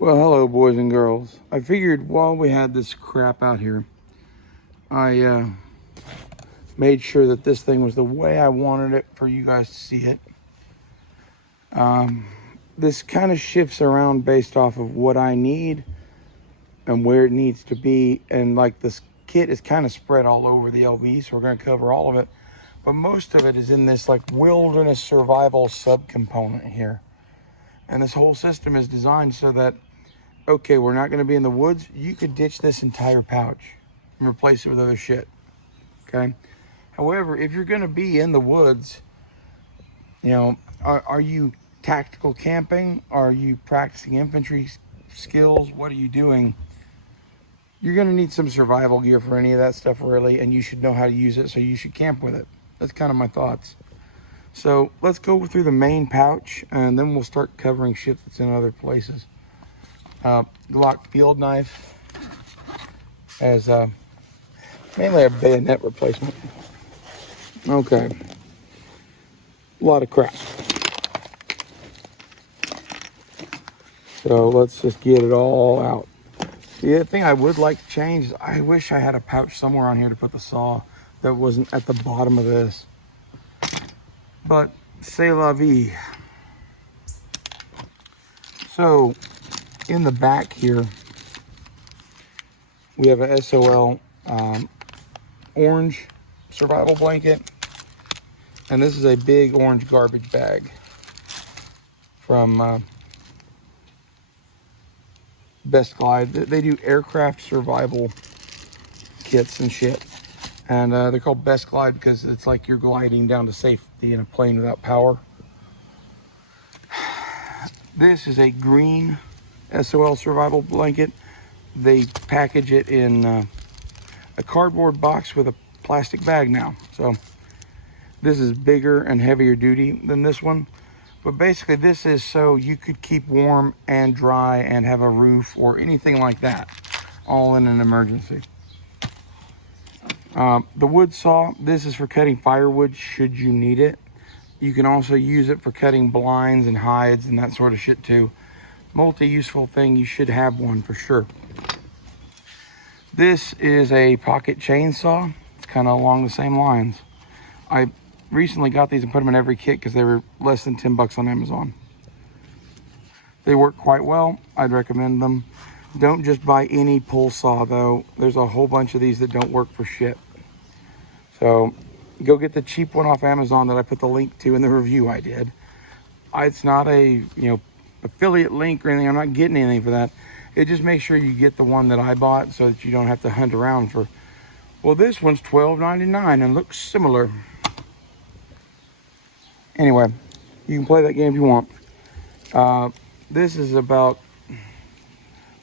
Well, hello, boys and girls. I figured while we had this crap out here, I made sure that this thing was the way I wanted it for you guys to see it. This kind of shifts around based off of what I need and where it needs to be. And like this kit is kind of spread all over the LB, so we're going to cover all of it. But most of it is in this like wilderness survival subcomponent here. And this whole system is designed so that, okay, we're not going to be in the woods. You could ditch this entire pouch and replace it with other shit. Okay. However, if you're going to be in the woods, you know, are you tactical camping? Are you practicing infantry skills? What are you doing? You're going to need some survival gear for any of that stuff, really, and you should know how to use it, so you should camp with it. That's kind of my thoughts. So let's go through the main pouch, and then we'll start covering shit that's in other places. Glock field knife as mainly a bayonet replacement. Okay, a lot of crap. So let's just get it all out. The other thing I would like to change is I wish I had a pouch somewhere on here to put the saw that wasn't at the bottom of this. But c'est la vie. So in the back here, we have a SOL orange survival blanket. And this is a big orange garbage bag from Best Glide. They do aircraft survival kits and shit. And they're called Best Glide because it's like you're gliding down to safety in a plane without power. This is a green SOL survival blanket. They package it in a cardboard box with a plastic bag now. So this is bigger and heavier duty than this one. But basically this is so you could keep warm and dry and have a roof or anything like that, all in an emergency. The wood saw, this is for cutting firewood should you need it. You can also use it for cutting blinds and hides and that sort of shit too. Multi-useful thing, you should have one for sure. This is a pocket chainsaw. It's kind of along the same lines. I recently got these and put them in every kit because they were less than 10 bucks on Amazon. They work quite well. I'd recommend them. Don't just buy any pull saw though. There's a whole bunch of these that don't work for shit. So go get the cheap one off Amazon that I put the link to in the review I did. It's not a affiliate link or anything. I'm not getting anything for that. It just makes sure you get the one that I bought so that you don't have to hunt around for, well, this one's $12.99 and looks similar. Anyway, you can play that game if you want. This is about, I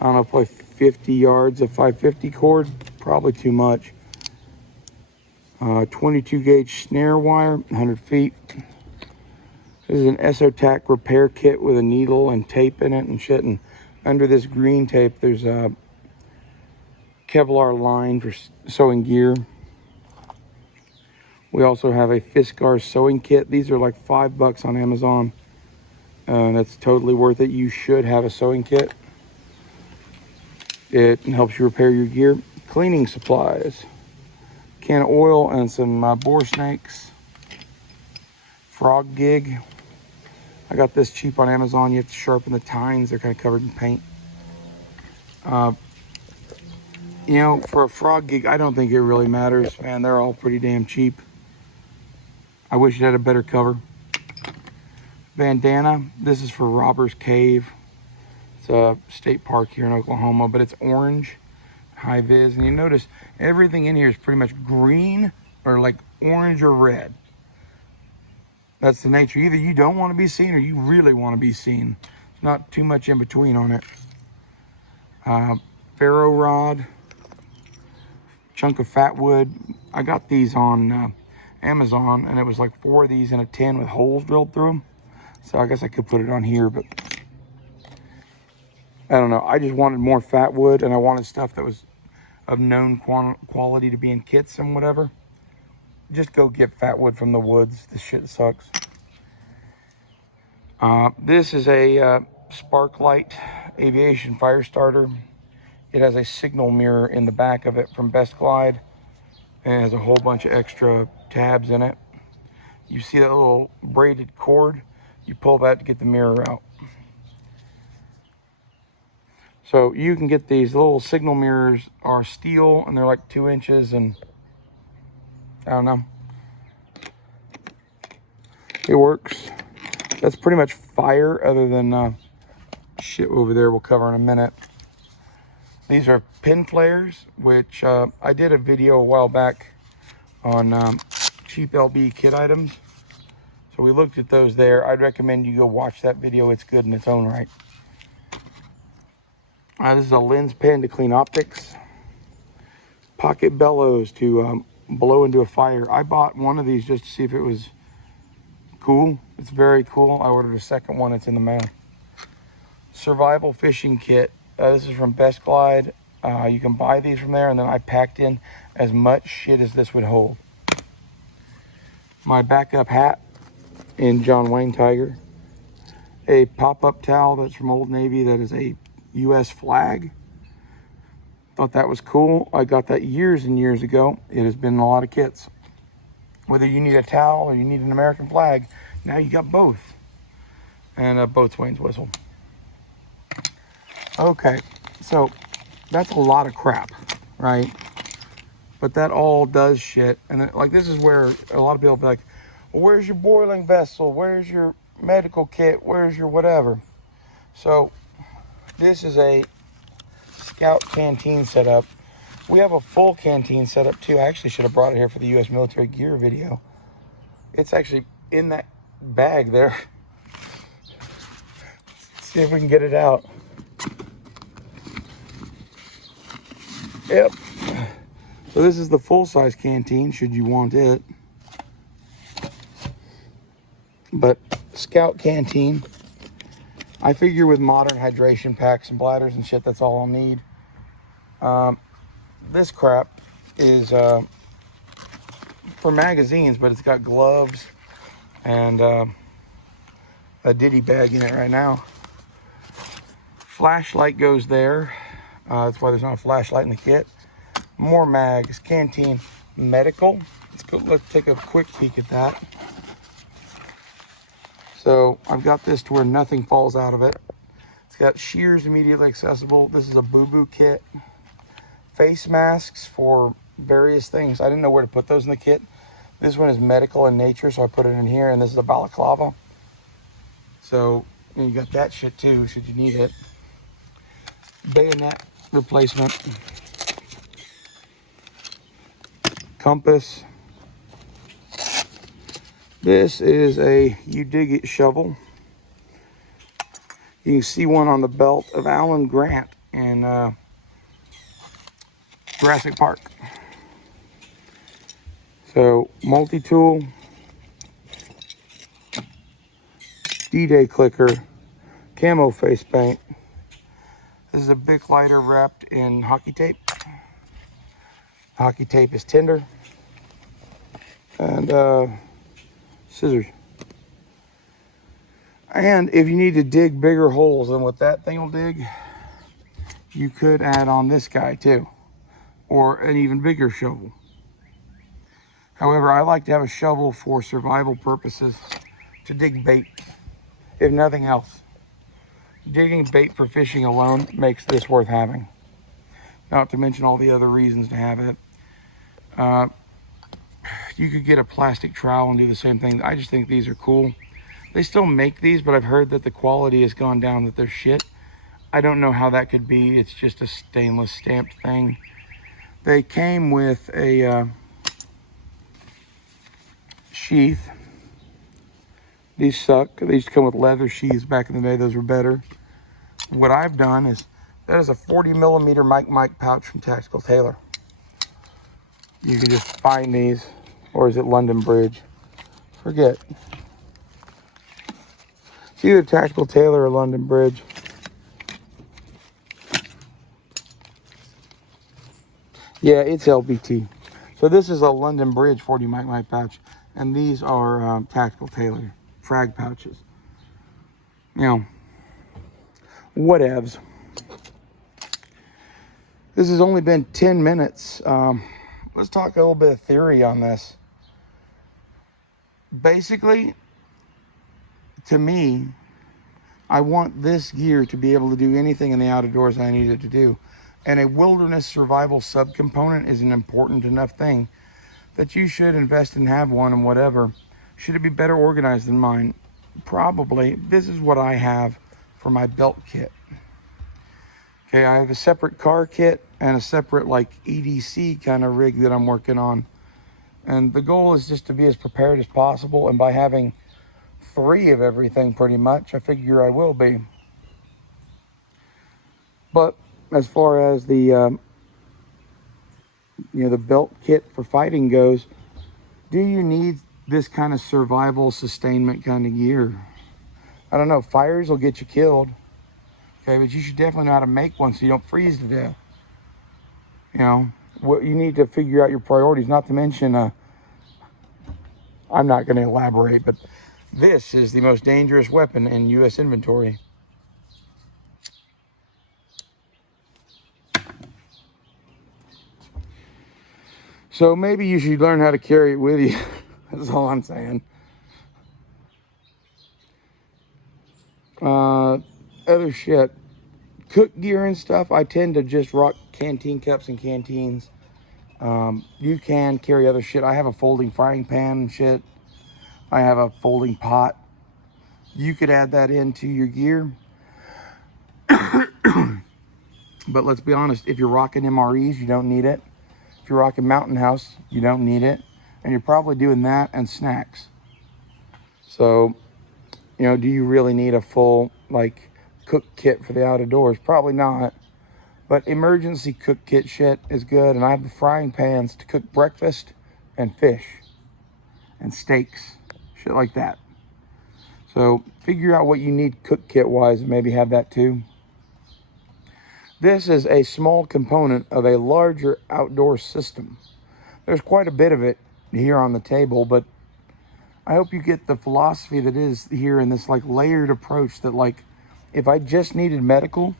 don't know, probably 50 yards of 550 cord, probably too much. 22 gauge snare wire, 100 feet. This is an ESOTAC repair kit with a needle and tape in it and shit. And under this green tape, there's a Kevlar line for sewing gear. We also have a Fiskars sewing kit. These are like $5 on Amazon. That's totally worth it. You should have a sewing kit. It helps you repair your gear. Cleaning supplies. Can of oil and some boar snakes. Frog gig. I got this cheap on Amazon. You have to sharpen the tines. They're kind of covered in paint. You know, for a frog gig, I don't think it really matters, man. They're all pretty damn cheap. I wish it had a better cover. Bandana. This is for Robbers Cave. It's a state park here in Oklahoma, but it's orange, high vis. And you notice everything in here is pretty much green or like orange or red. That's the nature. Either you don't want to be seen or you really want to be seen. There's not too much in between on it. Ferro rod, chunk of fat wood. I got these on Amazon, and it was like 4 of these in a tin with holes drilled through them. So I guess I could put it on here, but I don't know. I just wanted more fat wood, and I wanted stuff that was of known quality to be in kits and whatever. Just go get fat wood from the woods. This shit sucks. This is a spark light aviation fire starter. It has a signal mirror in the back of it from Best Glide, and it has a whole bunch of extra tabs in it. You see that little braided cord? You pull that to get the mirror out. So you can get these little signal mirrors, are steel, and they're like 2 inches, and I don't know. It works. That's pretty much fire, other than shit over there we'll cover in a minute. These are pin flares, which I did a video a while back on cheap LB kit items. So we looked at those there. I'd recommend you go watch that video. It's good in its own right. This is a lens pen to clean optics. Pocket bellows to blow into a fire. I bought one of these just to see if it was cool. It's very cool. I ordered a second one. It's in the mail. Survival fishing kit. This is from Best Glide. You can buy these from there, and then I packed in as much shit as this would hold. My backup hat in John Wayne Tiger. A pop-up towel that's from Old Navy that is a U.S. flag. Thought that was cool. I got that years and years ago. It has been in a lot of kits. Whether you need a towel or you need an American flag, now you got both. And a boatswain's whistle. Okay, so that's a lot of crap, right? But that all does shit. And then, like, this is where a lot of people be like, well, where's your boiling vessel? Where's your medical kit? Where's your whatever? So this is a Scout canteen setup. We have a full canteen setup too. I actually should have brought it here for the U.S. military gear video. It's actually in that bag there. Let's see if we can get it out. Yep. So this is the full-size canteen, should you want it. But Scout canteen. I figure with modern hydration packs and bladders and shit, that's all I'll need. This crap is for magazines, but it's got gloves and a ditty bag in it right now. Flashlight goes there. That's why there's not a flashlight in the kit. More mags, canteen, medical. Let's take a quick peek at that. So I've got this to where nothing falls out of it. It's got shears immediately accessible. This is a boo-boo kit. Face masks for various things. I didn't know where to put those in the kit. This one is medical in nature, so I put it in here, and this is a balaclava. So you got that shit too, should you need it. Bayonet replacement. Compass. This is a You Dig It shovel. You can see one on the belt of Alan Grant in Jurassic Park. So, multi-tool, D-Day clicker, camo face paint. This is a Bic lighter wrapped in hockey tape. Hockey tape is tinder. And scissors. And if you need to dig bigger holes than what that thing will dig, you could add on this guy too, or an even bigger shovel. However, I like to have a shovel for survival purposes, to dig bait, if nothing else. Digging bait for fishing alone makes this worth having. Not to mention all the other reasons to have it. You could get a plastic trowel and do the same thing. I just think these are cool. They still make these, but I've heard that the quality has gone down, that they're shit. I don't know how that could be. It's just a stainless stamped thing. They came with a sheath. These suck. They used to come with leather sheaths back in the day. Those were better. What I've done is, that is a 40mm Mike pouch from Tactical Tailor. You can just find these, or is it London Bridge? Forget. It's either Tactical Tailor or London Bridge. Yeah, it's LBT. So this is a London Bridge 40 Mike pouch, and these are Tactical Tailor frag pouches. You know, whatevs. This has only been 10 minutes. Let's talk a little bit of theory on this. Basically, to me, I want this gear to be able to do anything in the outdoors I need it to do. And a wilderness survival subcomponent is an important enough thing that you should invest and have one and whatever. Should it be better organized than mine? Probably. This is what I have for my belt kit. Okay, I have a separate car kit and a separate like EDC kind of rig that I'm working on. And the goal is just to be as prepared as possible. And by having 3 of everything pretty much, I figure I will be. But as far as the the belt kit for fighting goes, do you need this kind of survival sustainment kind of gear? I don't know. Fires will get you killed. Okay, but you should definitely know how to make one so you don't freeze to death. You know, what you need to figure out your priorities. Not to mention, I'm not going to elaborate, but this is the most dangerous weapon in U.S. inventory. So maybe you should learn how to carry it with you. That's all I'm saying. Other shit. Cook gear and stuff, I tend to just rock canteen cups and canteens. You can carry other shit. I have a folding frying pan and shit. I have a folding pot. You could add that into your gear. But let's be honest, if you're rocking MREs, you don't need it. If you're rocking Mountain House, you don't need it. And you're probably doing that and snacks. So, do you really need a full, like, cook kit for the outdoors? Probably not. But emergency cook kit shit is good. And I have the frying pans to cook breakfast and fish and steaks, shit like that. So figure out what you need cook kit wise and maybe have that too. This is a small component of a larger outdoor system. There's quite a bit of it here on the table, but I hope you get the philosophy that is here in this like layered approach that, like, if I just needed medical,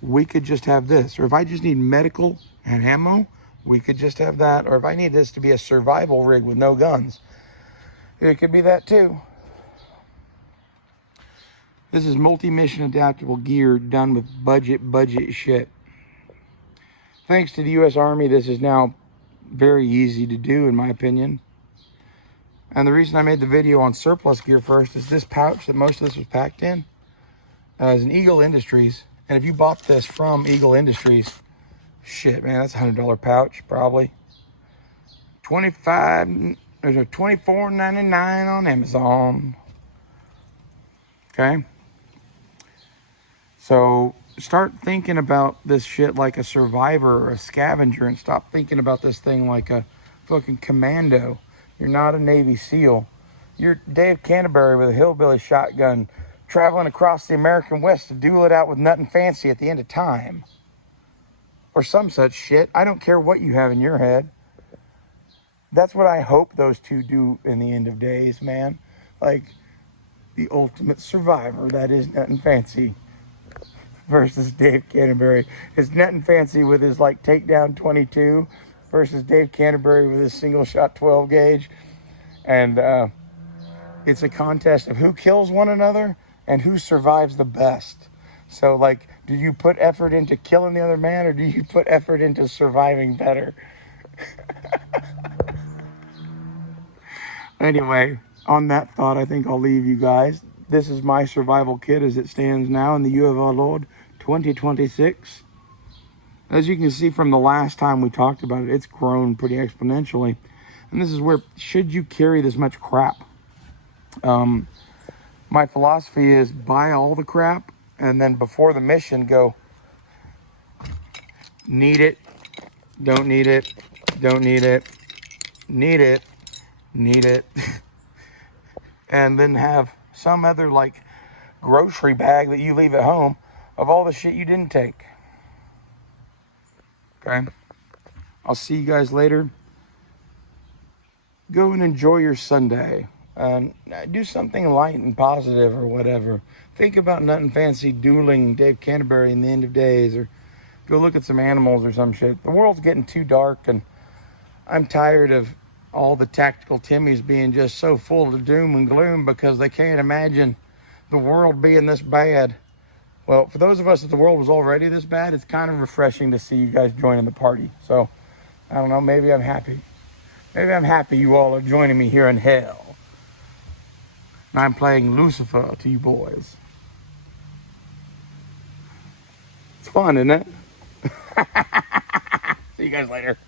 we could just have this. Or if I just need medical and ammo, we could just have that. Or if I need this to be a survival rig with no guns, it could be that too. This is multi-mission adaptable gear done with budget shit. Thanks to the U.S. Army, this is now very easy to do, in my opinion. And the reason I made the video on surplus gear first is this pouch that most of this was packed in is an Eagle Industries. And if you bought this from Eagle Industries, shit, man, that's a $100 pouch, probably. There's a $24.99 on Amazon. Okay? So start thinking about this shit like a survivor or a scavenger, and stop thinking about this thing like a fucking commando. You're not a Navy SEAL. You're Dave Canterbury with a hillbilly shotgun traveling across the American West to duel it out with nothing fancy at the end of time. Or some such shit. I don't care what you have in your head. That's what I hope those two do in the end of days, man. Like the ultimate survivor, that is nothing fancy, versus Dave Canterbury. His nothing fancy with his like takedown 22 versus Dave Canterbury with his single shot 12 gauge. And it's a contest of who kills one another and who survives the best. So, like, do you put effort into killing the other man, or do you put effort into surviving better? Anyway, on that thought, I think I'll leave you guys. This is my survival kit as it stands now in the year of our Lord 2026. As you can see from the last time we talked about it, it's grown pretty exponentially. And this is where, should you carry this much crap? My philosophy is buy all the crap, and then before the mission go, need it, don't need it, don't need it, need it, need it. And then have some other like grocery bag that you leave at home of all the shit you didn't take. Okay? I'll see you guys later. Go and enjoy your Sunday. Do something light and positive or whatever. Think about Nothing Fancy dueling Dave Canterbury in The End of Days, or go look at some animals or some shit. The world's getting too dark, and I'm tired of all the tactical Timmies being just so full of doom and gloom because they can't imagine the world being this bad. Well, for those of us that the world was already this bad, it's kind of refreshing to see you guys joining the party. So, I don't know, maybe I'm happy. Maybe I'm happy you all are joining me here in hell. And I'm playing Lucifer to you boys. It's fun, isn't it? See you guys later.